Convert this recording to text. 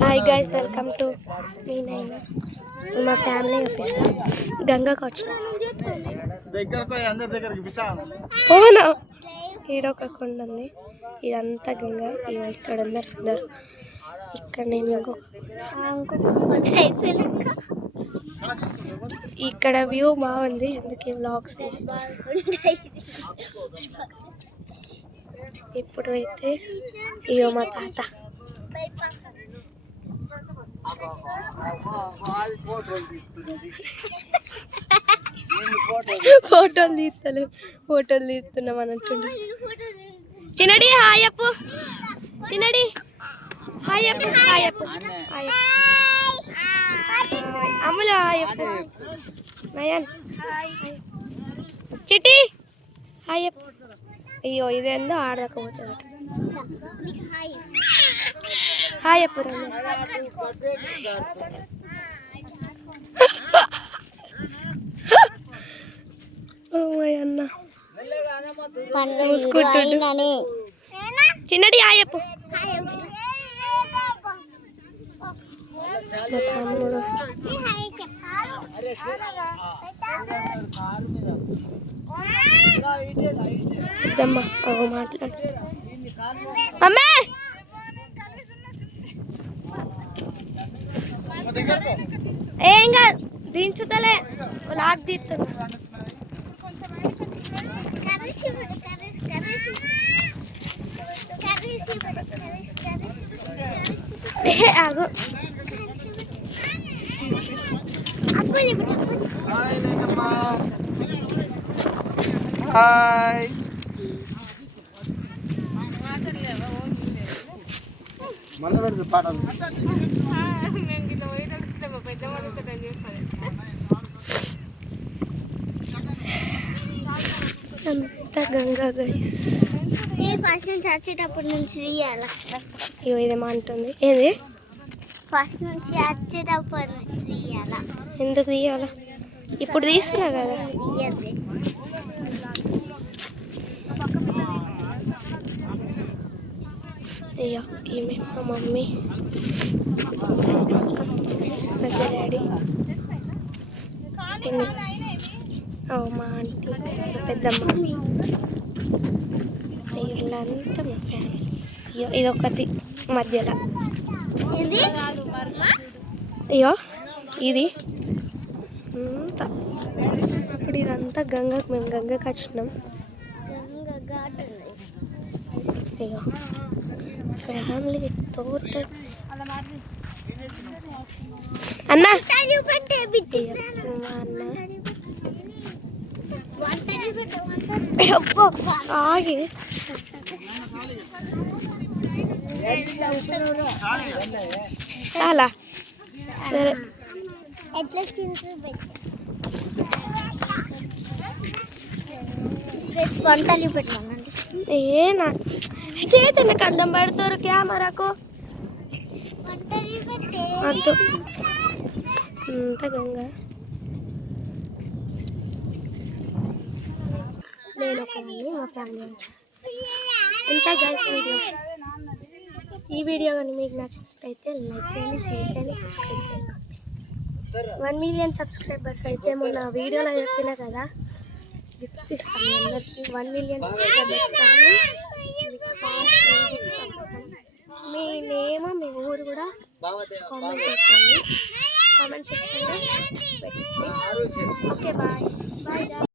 Hi guys, welcome to me నైనా. మా family ఆఫీస్లో గంగకు వచ్చిన పోనా ఈడొక కొండ ఉంది. ఇదంతా గంగ. ఇక్కడ అందరు ఇక్కడ నేను ఇక్కడ వ్యూ బాగుంది, అందుకే వ్లాగ్స్ తీసి. ఇప్పుడు అయితే ఇగో మా తాత ఫోటోలు తీస్తున్నాం అని అంటుండే. చిన్నడి హాయ్ అప్పు, చిన్నడి హాయ్ అప్పు, హాయ్ అప్పు, అమ్ములు హాయ్ అప్పు, నయన్ చిట్టి హాయ్ అప్పు. అయ్యో ఇదేందో ఆడకపోతుంది. హాయ్ అప్పు అన్న చిన్నడి హాయ్ అప్పు. తమ్ముడు ఇద్దమ్మా అగో మాట్లాడు. అమ్మే ఏం కాదు, దించుతలే లాక్ తీస్తున్నా. ఆగు హాయ్ మన పాటలు అంతా గంగా గైస్. ఫస్ట్ నుంచి వచ్చేటప్పటి నుంచి తీయాల. అయ్యో ఇదేమో అంటుంది. ఏది ఫస్ట్ నుంచి వచ్చేటప్పటి నుంచి తీయాల. ఎందుకు తీయాలా? ఇప్పుడు తీస్తున్నా కదా. అయ్యో ఈమె మా మమ్మీ, డాడీ, మా ఆంటీ, పెద్దమ్మ, వీళ్ళంతా మా ఫ్యామిలీ. ఇదొకటి మధ్యలో. అయ్యో ఇది ఇప్పుడు ఇదంతా గంగకు, మేము గంగకు వచ్చినాం. అయ్యో ఫ్యామిలీ తోట అన్న ఆగి చాలా సరే. వంటలు పెట్టామండి. ఏనా చేతులకు అద్దం పడతారు కెమెరాకు. అద్దు అంత గంగా. నేను ఒక మా ఫ్యామిలీ ఎంత గైస్. ఈ వీడియో కానీ మీకు నచ్చినట్లయితే లైక్ చేయండి, షేర్ చేయండి, సబ్స్క్రైబ్ చేయండి. 1 మిలియన్ సబ్స్క్రైబర్స్ అయితే మొన్న వీడియోలో చెప్పినా కదా, గిఫ్ట్స్ ఇస్తాను అందరికీ. 1 మిలియన్ సబ్స్క్రైబర్స్ కానీ మీ నేమ్, మీ ఊరు కూడా కామెంట్ పెట్టండి, కామెంట్ సెక్షన్లో పెట్టండి. Okay bye bye.